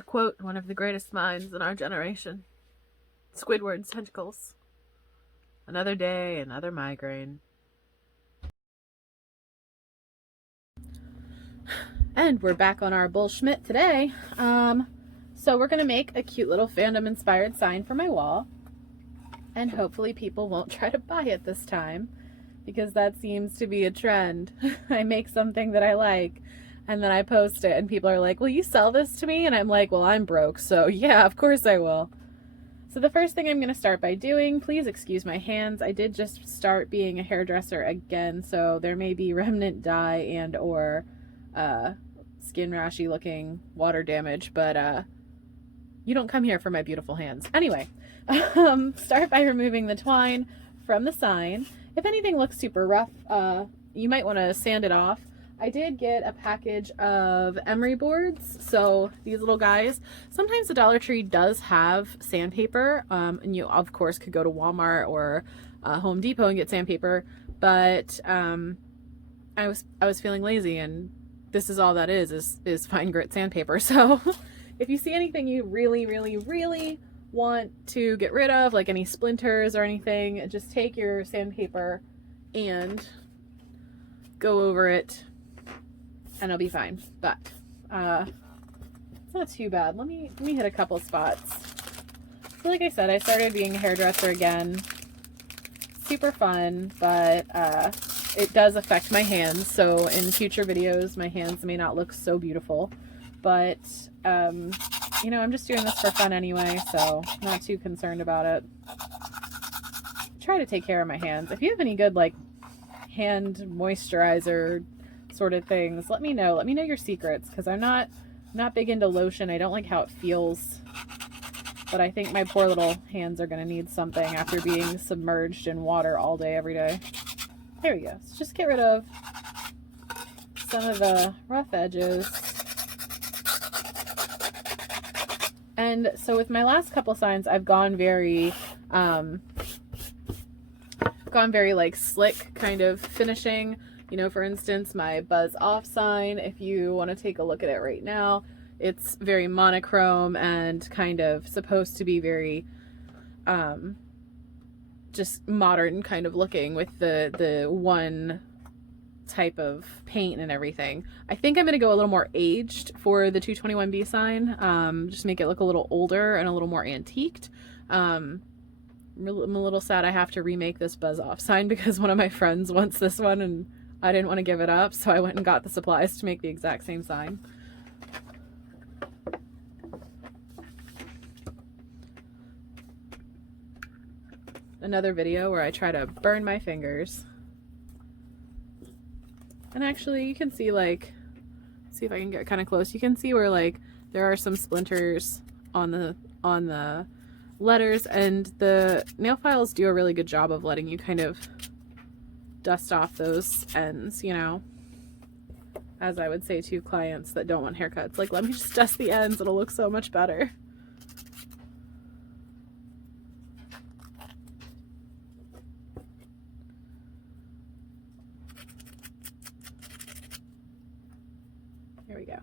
To quote one of the greatest minds in our generation, Squidward's tentacles. Another day, another migraine. And we're back on our bullshit today. So we're going to make a cute little fandom-inspired sign for my wall. And hopefully people won't try to buy it this time, because that seems to be a trend. I make something that I like, and then I post it, and people are like, will you sell this to me? And I'm like, well, I'm broke, so yeah, of course I will. So the first thing I'm going to start by doing, please excuse my hands. I did just start being a hairdresser again, so there may be remnant dye and or skin rashy looking water damage, but you don't come here for my beautiful hands. Anyway, start by removing the twine from the sign. If anything looks super rough, you might want to sand it off. I did get a package of emery boards, so these little guys. Sometimes the Dollar Tree does have sandpaper, and you of course could go to Walmart or Home Depot and get sandpaper, but I was feeling lazy, and this is all that is fine grit sandpaper. So if you see anything you really, really, really want to get rid of, like any splinters or anything, just take your sandpaper and go over it and it'll be fine. But it's not too bad. Let me hit a couple spots. So like I said, I started being a hairdresser again. Super fun, but it does affect my hands, so in future videos my hands may not look so beautiful, but you know, I'm just doing this for fun anyway, so I'm not too concerned about it. Try to take care of my hands. If you have any good like hand moisturizer sort of things, let me know your secrets, because I'm not big into lotion. I don't like how it feels, but I think my poor little hands are going to need something after being submerged in water all day every day. There we go. So just get rid of some of the rough edges. And so with my last couple signs, I've gone very like slick kind of finishing. You know, for instance, my buzz off sign, if you want to take a look at it right now, it's very monochrome and kind of supposed to be very just modern kind of looking with the one type of paint and everything. I think I'm going to go a little more aged for the 221B sign, just make it look a little older and a little more antiqued. I'm a little sad I have to remake this buzz off sign because one of my friends wants this one and I didn't want to give it up, so I went and got the supplies to make the exact same sign. Another video where I try to burn my fingers. And actually you can see, like, see if I can get kind of close. You can see where like there are some splinters on the letters, and the nail files do a really good job of letting you kind of dust off those ends, you know, as I would say to clients that don't want haircuts, like, let me just dust the ends, it'll look so much better. There we go.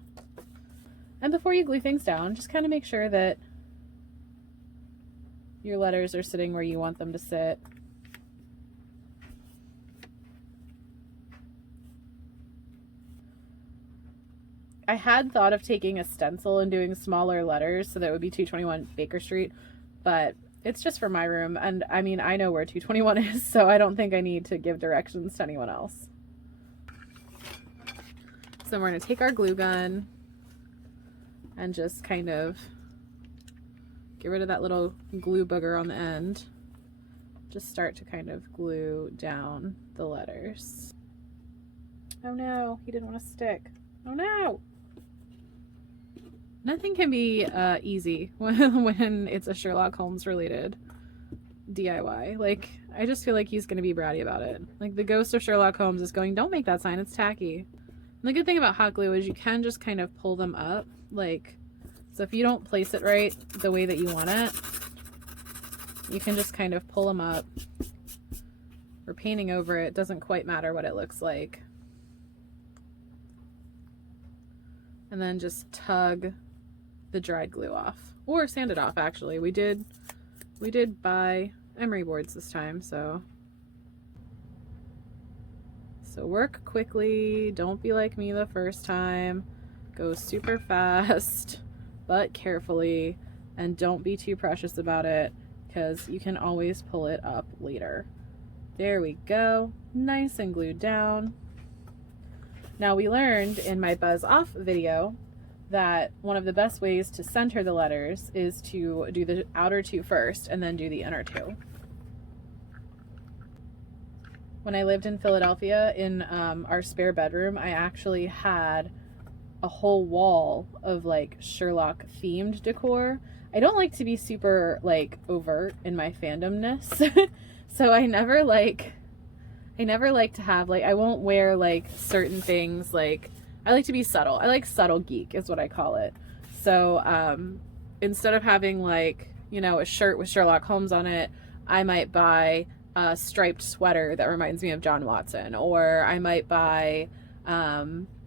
And before you glue things down, just kind of make sure that your letters are sitting where you want them to sit. I had thought of taking a stencil and doing smaller letters so that it would be 221 Baker Street, but it's just for my room, and I mean, I know where 221 is, so I don't think I need to give directions to anyone else. So we're going to take our glue gun and just kind of get rid of that little glue booger on the end. Just start to kind of glue down the letters. Oh no, he didn't want to stick. Oh no! Nothing can be easy when it's a Sherlock Holmes related DIY. Like, I just feel like he's going to be bratty about it. Like, the ghost of Sherlock Holmes is going, don't make that sign, it's tacky. And the good thing about hot glue is you can just kind of pull them up. Like, so if you don't place it right the way that you want it, you can just kind of pull them up. Or painting over it, doesn't quite matter what it looks like. And then just tug the dried glue off, or sand it off. Actually, we did buy emery boards this time, so work quickly. Don't be like me the first time. Go super fast, but carefully, and don't be too precious about it, because you can always pull it up later. There we go, nice and glued down. Now, we learned in my buzz off video that one of the best ways to center the letters is to do the outer two first and then do the inner two. When I lived in Philadelphia, in our spare bedroom, I actually had a whole wall of like Sherlock themed decor. I don't like to be super like overt in my fandomness. So I never like to have like, I won't wear like certain things. Like, I like to be subtle. I like subtle geek is what I call it. So instead of having like, you know, a shirt with Sherlock Holmes on it, I might buy a striped sweater that reminds me of John Watson, or I might buy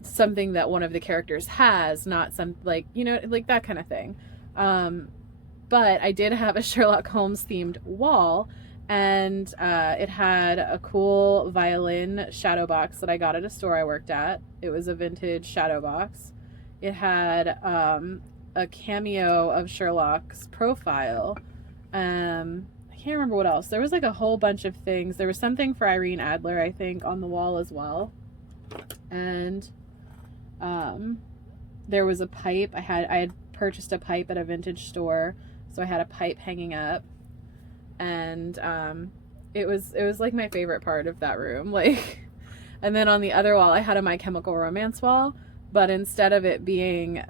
something that one of the characters has, not some, like, you know, like that kind of thing. But I did have a Sherlock Holmes themed wall, and it had a cool violin shadow box that I got at a store I worked at. It was a vintage shadow box. It had a cameo of Sherlock's profile. I can't remember what else. There was like a whole bunch of things. There was something for Irene Adler, I think, on the wall as well. And there was a pipe. I had purchased a pipe at a vintage store, so I had a pipe hanging up. And it was like my favorite part of that room. Like, and then on the other wall, I had a My Chemical Romance wall, but instead of it being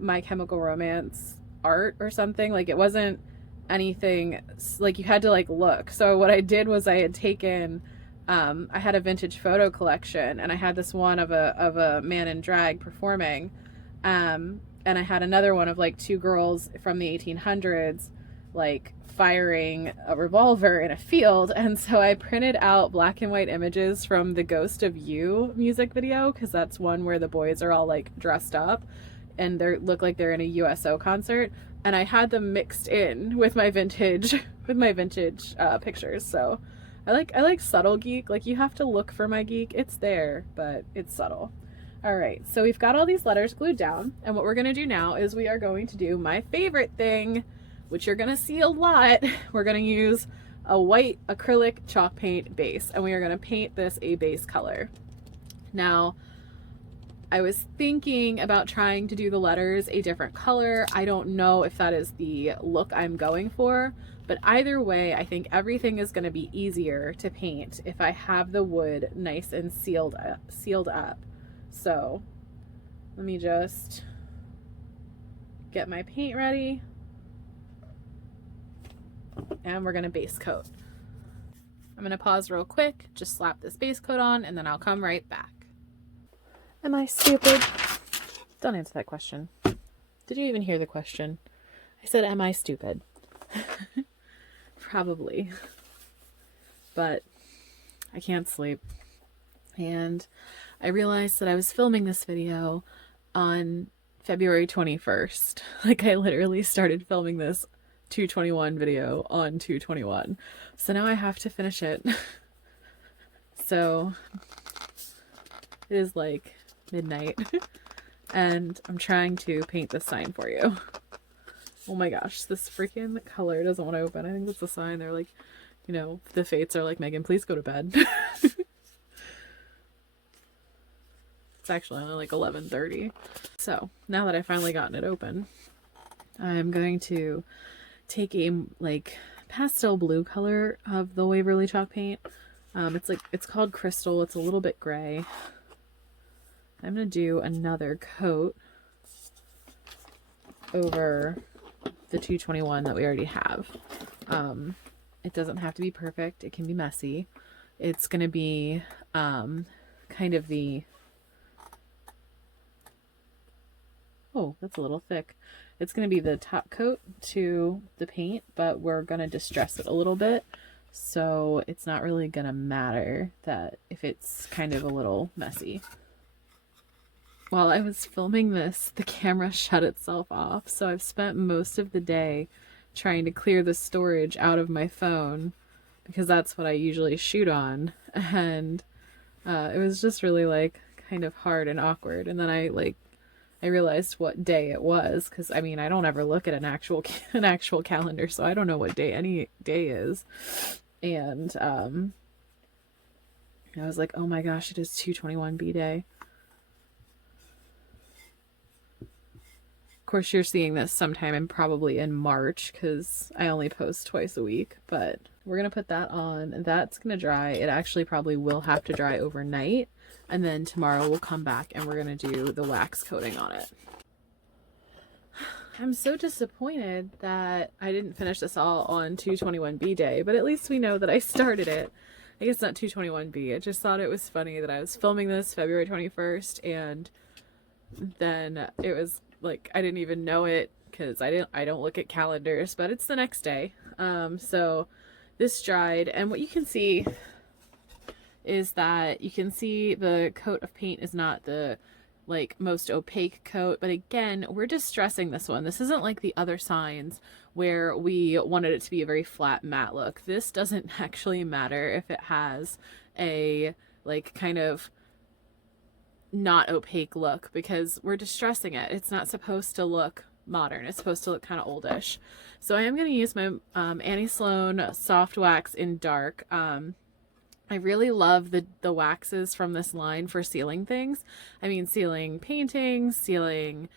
My Chemical Romance art or something, like, it wasn't anything, like, you had to like look. So what I did was I had taken I had a vintage photo collection, and I had this one of a man in drag performing, and I had another one of like two girls from the 1800s like firing a revolver in a field. And so I printed out black and white images from the Ghost of You music video, because that's one where the boys are all like dressed up and they look like they're in a USO concert, and I had them mixed in with my vintage pictures. So I like subtle geek. Like, you have to look for my geek. It's there, but it's subtle. All right, so we've got all these letters glued down, and what we're gonna do now is we are going to do my favorite thing, which you're gonna see a lot. We're gonna use a white acrylic chalk paint base, and we are gonna paint this a base color. Now, I was thinking about trying to do the letters a different color. I don't know if that is the look I'm going for, but either way, I think everything is gonna be easier to paint if I have the wood nice and sealed up. So let me just get my paint ready, and we're gonna base coat. I'm gonna pause real quick, just slap this base coat on, and then I'll come right back. Am I stupid? Don't answer that question. Did you even hear the question? I said, am I stupid? Probably. But I can't sleep. And I realized that I was filming this video on February 21st. Like, I literally started filming this 2/21 video on 2/21. So now I have to finish it. So it is like midnight and I'm trying to paint this sign for you. Oh my gosh, this freaking color doesn't want to open. I think that's a sign. They're like, you know, the fates are like, Megan, please go to bed. It's actually only like 11:30. So now that I've finally gotten it open, I'm going to take a like pastel blue color of the Waverly chalk paint. It's called Crystal. It's a little bit gray. I'm going to do another coat over the 2/21 that we already have. It doesn't have to be perfect. It can be messy. It's going to be kind of the... Oh, that's a little thick. It's going to be the top coat to the paint, but we're going to distress it a little bit. So it's not really going to matter that if it's kind of a little messy. while I was filming this, the camera shut itself off. So I've spent most of the day trying to clear the storage out of my phone because that's what I usually shoot on. And it was just really like kind of hard and awkward. And then I realized what day it was, because I mean, I don't ever look at an actual calendar, so I don't know what day any day is. And I was like, oh my gosh, it is 2/21 day. Of course, you're seeing this sometime and probably in March, because I only post twice a week. But we're gonna put that on. That's gonna dry. It actually probably will have to dry overnight, and then tomorrow we'll come back and we're gonna do the wax coating on it. I'm so disappointed that I didn't finish this all on 2/21 day, but at least we know that I started it. I guess not 2/21. I just thought it was funny that I was filming this February 21st, and then it was like I didn't even know it because I don't look at calendars, but it's the next day. So this dried, and what you can see is that you can see the coat of paint is not the like most opaque coat, but again, we're distressing this one. This isn't like the other signs where we wanted it to be a very flat matte look. This doesn't actually matter if it has a like kind of not opaque look, because we're distressing it. It's not supposed to look modern. It's supposed to look kind of oldish. So I am going to use my Annie Sloan soft wax in dark. I really love the waxes from this line for sealing things. I mean, sealing paintings, sealing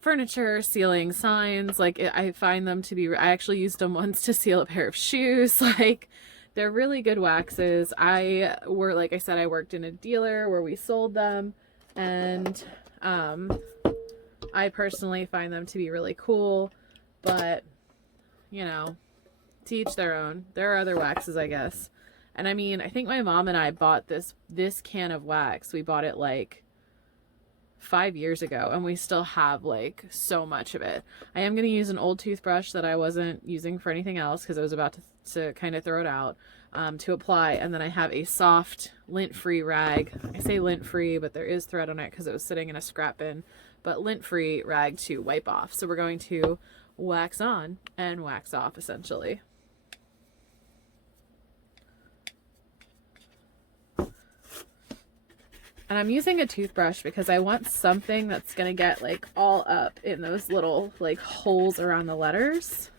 furniture, sealing signs. Like, I find them to be, I actually used them once to seal a pair of shoes. Like, they're really good waxes. Like I said, I worked in a dealer where we sold them, and I personally find them to be really cool, but you know, to each their own. There are other waxes, I guess. And I mean, I think my mom and I bought this can of wax. We bought it like 5 years ago, and we still have like so much of it. I am going to use an old toothbrush that I wasn't using for anything else because I was about to kind of throw it out to apply. And then I have a soft lint-free rag. I say lint-free, but there is thread on it because it was sitting in a scrap bin. But lint-free rag to wipe off. So we're going to wax on and wax off essentially. And I'm using a toothbrush because I want something that's going to get like all up in those little like holes around the letters.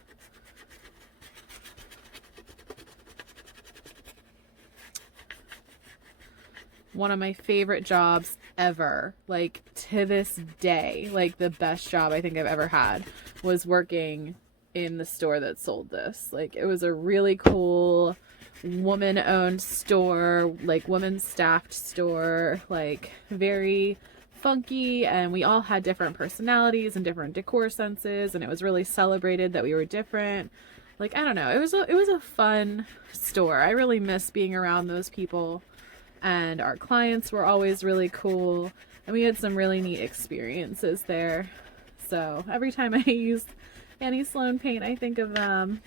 One of my favorite jobs ever, like to this day, like the best job I think I've ever had was working in the store that sold this. Like, it was a really cool woman-owned store, like woman-staffed store, like very funky, and we all had different personalities and different decor senses, and it was really celebrated that we were different. Like, I don't know, it was a fun store. I really miss being around those people, and our clients were always really cool, and we had some really neat experiences there. So every time I use Annie Sloan paint, I think of them.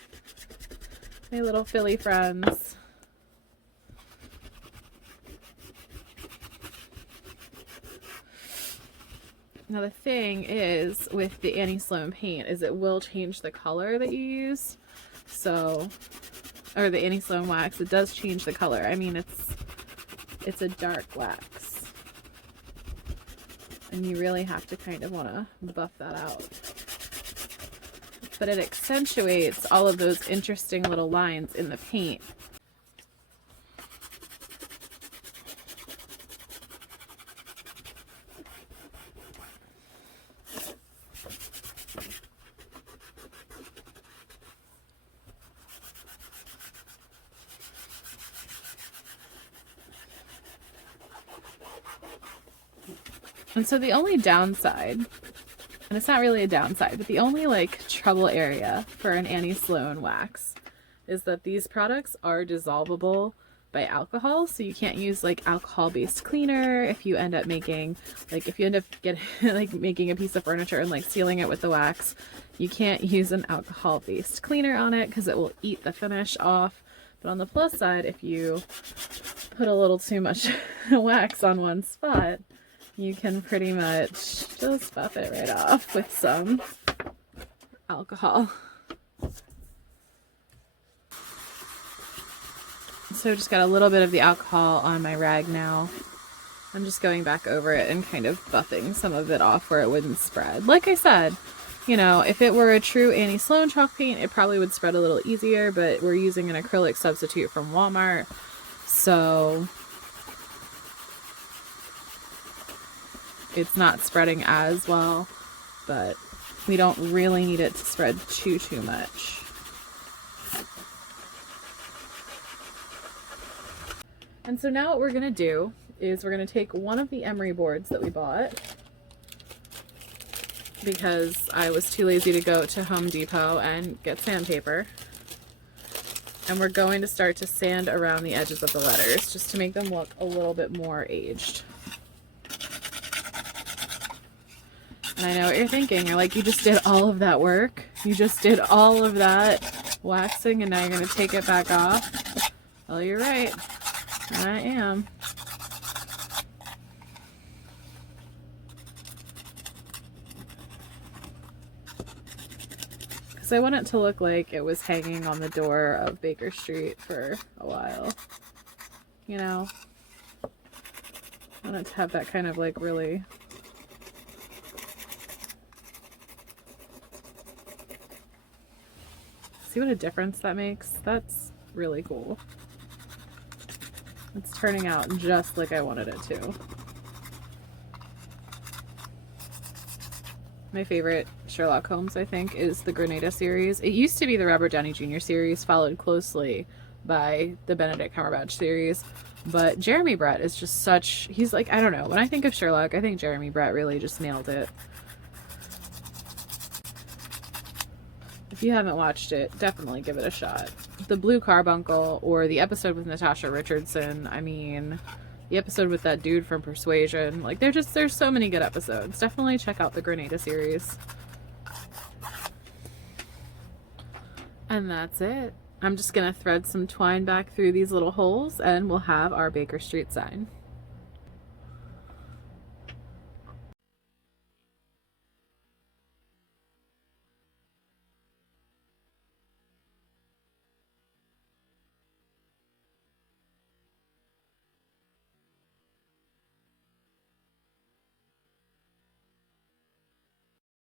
My little Philly friends. Now the thing is with the Annie Sloan paint is it will change the color that you use. So, or the Annie Sloan wax, it does change the color. I mean, it's a dark wax. And you really have to kind of want to buff that out. But it accentuates all of those interesting little lines in the paint. And so the only downside, and it's not really a downside, but the only like trouble area for an Annie Sloan wax is that these products are dissolvable by alcohol. So you can't use like alcohol-based cleaner if you end up making, like if you end up like making a piece of furniture and like sealing it with the wax, you can't use an alcohol-based cleaner on it because it will eat the finish off. But on the plus side, if you put a little too much wax on one spot, you can pretty much just buff it right off with some alcohol. So just got a little bit of the alcohol on my rag now. I'm just going back over it and kind of buffing some of it off where it wouldn't spread. Like I said, you know, if it were a true Annie Sloan chalk paint, it probably would spread a little easier, but we're using an acrylic substitute from Walmart, so it's not spreading as well, but we don't really need it to spread too much. And so now what we're going to do is we're going to take one of the emery boards that we bought, because I was too lazy to go to Home Depot and get sandpaper, and we're going to start to sand around the edges of the letters just to make them look a little bit more aged. And I know what you're thinking. You're like, you just did all of that work. You just did all of that waxing and now you're going to take it back off. Well, you're right. I am. Because I want it to look like it was hanging on the door of Baker Street for a while. You know? I want it to have that kind of like really... See what a difference that makes? That's really cool. It's turning out just like I wanted it to. My favorite Sherlock Holmes, I think, is the Grenada series. It used to be the Robert Downey Jr. series, followed closely by the Benedict Cumberbatch series. But Jeremy Brett is just such... He's like, I don't know. When I think of Sherlock, I think Jeremy Brett really just nailed it. If you haven't watched it, definitely give it a shot. The Blue Carbuncle, or the episode with Natasha Richardson, I mean, the episode with that dude from Persuasion, like there's so many good episodes. Definitely check out the Grenada series. And that's it. I'm just gonna thread some twine back through these little holes and we'll have our Baker Street sign.